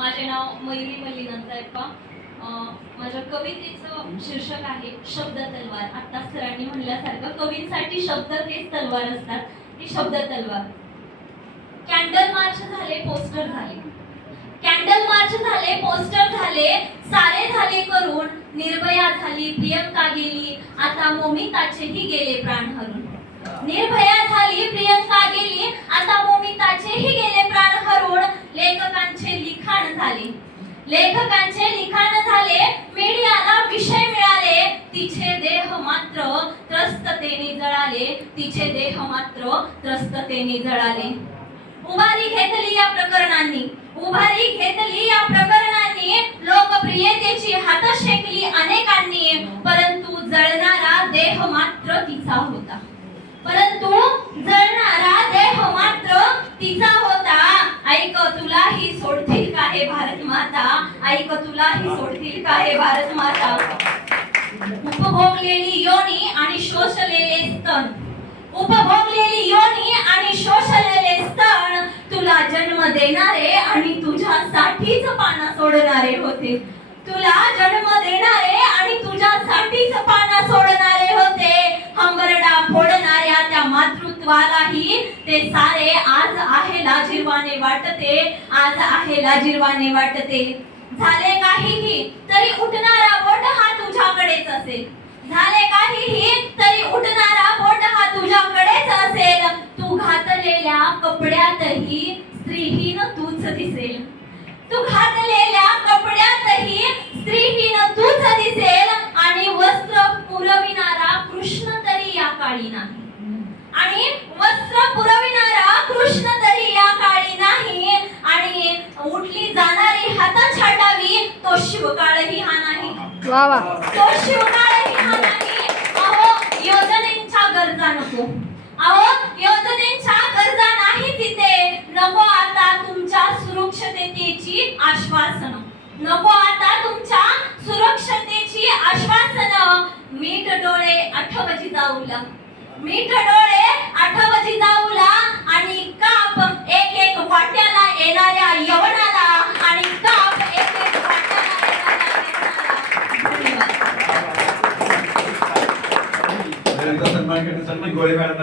माझे नाव मयुरी मल्लिकांत माझ्या कवितेचं शीर्षक आहे शब्द तलवार. आता सरांनी म्हणल्यासारखं कवींसाठी शब्द हेच तलवार असतात. ते शब्द तलवार. कॅन्डल मार्च झाले पोस्टर झाले. कॅन्डल मार्च झाले पोस्टर झाले. सारे झाले करून निर्भया झाली प्रियंका गेली. आता मोमिताचेही गेले प्राण हरून. निर्भया झाली प्रियंका गेली. आता मोमिताचेही गेले प्राण हरून लेखकांचे लिखाण झाले लेखकांचे लिखाण झाले मीडियाला विषय मिळाले तिचे देह मात्र त्रस्ततेने जळाले तिचे देह मात्र त्रस्ततेने जळाले. उभारी घेतली या प्रकरणांनी उभारी घेतली या प्रकरणांनी लोकप्रियतेची हात शेकली अनेकांनी परंतु जळणारा देह मात्र तिचा होता. परंतु जळणारा देह मात्र तिचा होता. ऐक तुला सोडतील का हे भारत माता ऐक तुलाही सोडतील का हे भारत माता? उपभोगलेली योनी आणि शोषलेले स्तन. उपभोगलेली योनी आणि शोषलेले स्तन तुला जन्म देणारे आणि तुझ्यासाठीच पाना सोडणारे होते. तुला जन्म देणारे आणि तुझ्यासाठीच पाना सोडणारे होते. हंबरडा फोडणाऱ्या त्या मातृत्वालाही ते सारे आज आहे लाजिरवाने वाटते. आज आहे लाजिरवाने वाटते. झाले काहीही तरी उठणारा बोट हा तुझ्याकडेच असेल. झाले काहीही तरी उठणारा बोट हा तुझ्याकडेच असेल. तू घातलेल्या कपड्यातही स्त्रीहीन तूच दिसेल. तू घातलेल्या कपड्यातही स्त्रीहीन तूच दिसेल. आणि वस्त्र पुरविणारा कृष्ण तरी या काळी नाही. आणि वस्त्र पुरव कृष्ण तरी या काळी नाही आणि उठली जाणारी हात छाटावी तो शिवकाळही हा नाही. वा वा. तो शिवकाळही हा नाही. अहो योजनेच्या गरजा नको. अहो योजनेच्या गरजा नाही तिथे. नको आता तुमच्या सुरक्षिततेची आश्वासन. नको आता तुमच्या सुरक्षतेची आश्वासन. मीठ डोळे आठवजी जाऊला. मीठ डोळे ಮಾಡ್ಕೊಂಡು ಸ್ವಲ್ಪ ಗೋಳಿ ಮಾಡೋಣ